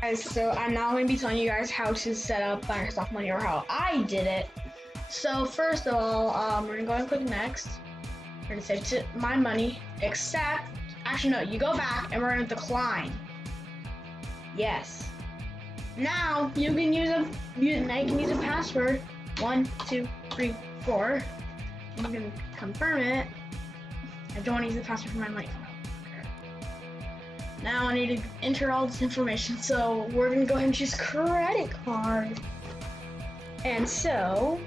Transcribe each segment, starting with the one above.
Guys, so I'm now going to be telling you guys how to set up Microsoft Money, or how I did it. So first of all, we're going to go and click next. We're going to say to my money, except, actually no, you go back and we're going to decline. Yes. Now you can use a password 1, 2, 3, 4. You can confirm it. I don't want to use the password for my money. Now I need to enter all this information, so we're gonna go ahead and choose credit card. And so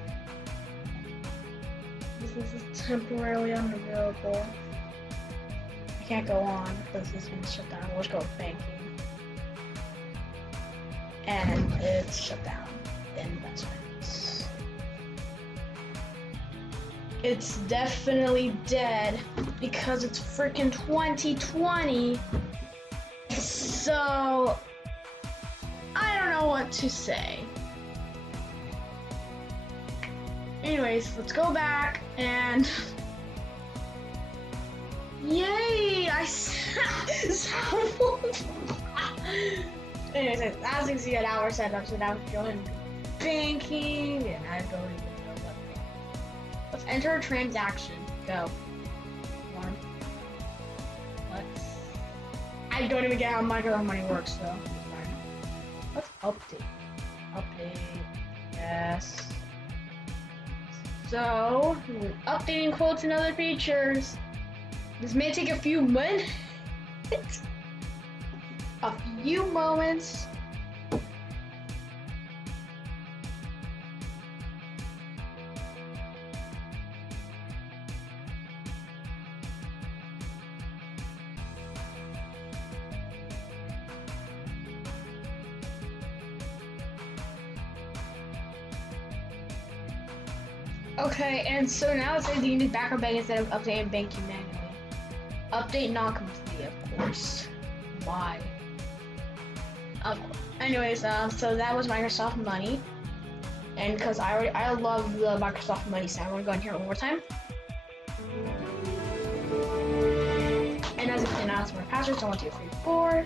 this is temporarily unavailable. I can't go on because this one's shut down. Let's go with banking. And it's shut down. Investments. It's definitely dead because it's freaking 2020. So, I don't know what to say. Anyways, let's go back and... Yay! Anyways, as you can see, now we're set up, so now we can go ahead and banking, and I don't even know what banking. Let's enter a transaction. Go. I don't even get how Microsoft Money works, though. Let's update. Update. Yes. So, updating quotes and other features. This may take a few minutes. A few moments. Okay, and so now it says you need backup bank instead of updating banking manually. Update not complete, of course. Why? Of course. Anyways, so that was Microsoft Money, and because I love the Microsoft Money sound, I'm gonna go in here one more time. And as you can now, it's my password. So 1, 2, 3, 4.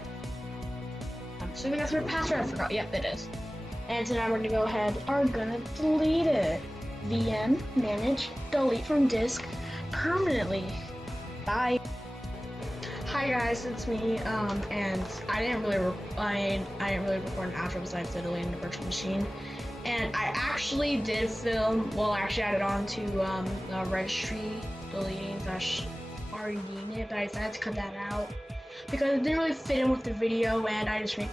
I'm assuming that's my password. I forgot. Yep, it is. And so now we're gonna go ahead. Are gonna delete it. VM, manage, delete from disk permanently. Bye. Hi guys, it's me. And I didn't really record an outro besides deleting the virtual machine. And I actually did film. Well, I actually added on to the registry deleting /RDNet, but I decided to cut that out because it didn't really fit in with the video, and I just think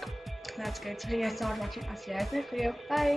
that's good. So thank you guys so much for watching. I'll see you guys next video. Bye.